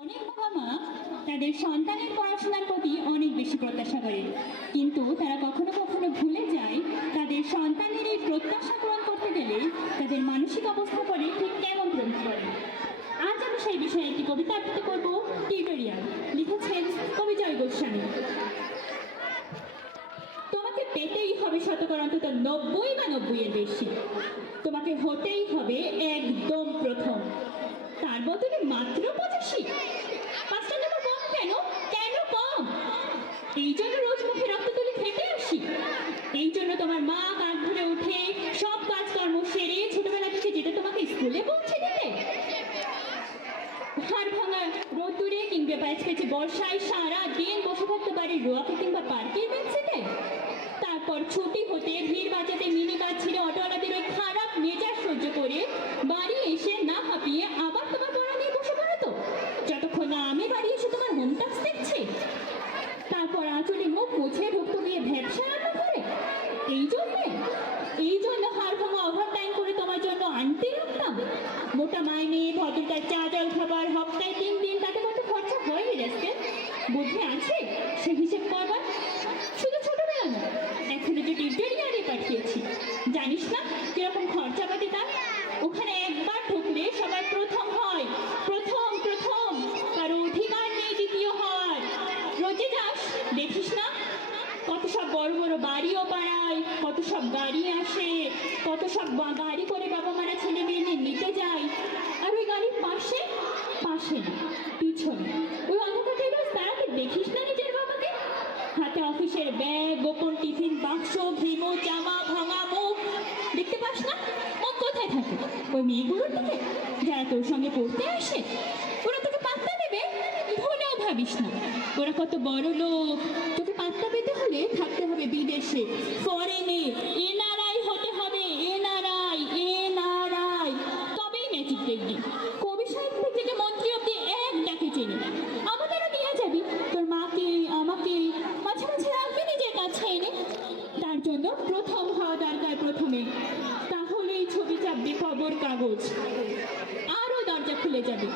অনেক বাবা মা তাদের সন্তানের পড়াশোনার প্রতি অনেক বেশি প্রত্যাশা করেন কিন্তু তারা কখনো কখনো ভুলে যায় তাদের সন্তানের এই প্রত্যাশা পূরণ করতে গেলে তাদের মানসিক অবস্থা পরে ঠিক কেমন প্রভাব পড়ে আজ আমি সেই বিষয়ে একটি কবিতা আবৃত্তি করব, টিউটোরিয়াল। লিখেছেন কবি জয় গোস্বামী। তোমাকে পেতেই হবে শতকরা অন্তত নব্বই বা নব্বই এর বেশি। তোমাকে হতেই হবে একদম প্রথম। তার বদলে মাত্র পঁচাশি। পাঁচটা নম্বর কম কেন? কেন কম? এই জন্য রোজ মুখে রক্ত তুলে খেতে আসি। এই জন্য তোমার মা কাঁধ ধরে উঠে সব কাজকর্ম সেরে ছোটবেলা থেকে যেটা তোমাকে স্কুলে পৌঁছে দিতে। হাড় ভাঙা, রোদ্দুরে কিংবা প্যাচ প্যাচে বর্ষায় সারা দিন বসে থাকতে পারে রোয়াকে কিংবা পার্কের বেঞ্চিতে তারপর ছুটি হতে ভিড় বাজাতে মিনি বাস ছেড়ে অটোওয়ালাদের ওই খারাপ মেজাজ সহ্য করে বাড়ি এসে না হাঁপিয়ে আবার তোমার পড়া নিয়ে বসে পড়ো তো? যতক্ষণ না আমি বাড়ি এসে তোমার হোম টাস্ক দেখছি। তারপর আঁচলে মুখ মুছে ঢুকতে গিয়ে ভ্যাবসা রান্না করে? এই জন্যে? এই জন্য হাড় ভাঙা ওভার টাইম করে তোমার জন্য আনতে রাখতাম? মোটা মাইনে ভদ্রতার চা জল খাবার, হপ্তায় তিন দিন তাতে কত খরচা হয়ে রেস্টে বুদ্ধি আছে? সে হিসেব করবার শুধু ছোটবেলা না এখনও যে টিউটোরিয়ালে পাঠিয়েছি জানিস না? কীরকম খরচা পাতি তার? ওখানে একবার ঢুকলে সবার প্রথম হয়। প্রথম প্রথম। কারও অধিকার নেই দ্বিতীয় হয়। রোজে যাস, দেখিস না? কত সব বড় বড় বাড়িও পাড়ায়, কত সব গাড়ি আসে, কত সব গাড়ি করে বাবা মারা ছেলে মেয়ে নিয়ে নিতে যায়। আর ওই গাড়ির পাশে পাশে পিছনে ওই অন্ধকারে দাঁড়াতে দেখিস না নিজের বাবাকে? হাতে অফিসের ব্যাগ গোপন টিফিন বাক্স ভিমো জামা ভাঙা মুখ দেখতে পাস না মুখ কোথায় থাকে ওই মেয়েগুলোর দিকে যারা তোর সঙ্গে পড়তে আসে, ওরা তোকে পাত্তা দেবে? ভুলেও ভাবিস না। ওরা কত বড় লোক। তোকে পাত্তা পেতে হলে থাকতে হবে বিদেশে। ফরেনে এনআরআই হতে হবে। এনআরআই এনআরআই তবেই ম্যাজিক দেখবি। কবি সাহিত্য থেকে মন্ত্রী অব্দি এক ডাকে চেনে আমাদেরও নিয়ে যাবি। তোর মাকে, আমাকে, মাঝে মাঝে রাখবি নিজের কাছে এনে। তার জন্য প্রথম হওয়া দরকার প্রথমে। তাহলেই ছবি চাপবে খবর কাগজ। আরও দরজা খুলে যাবে।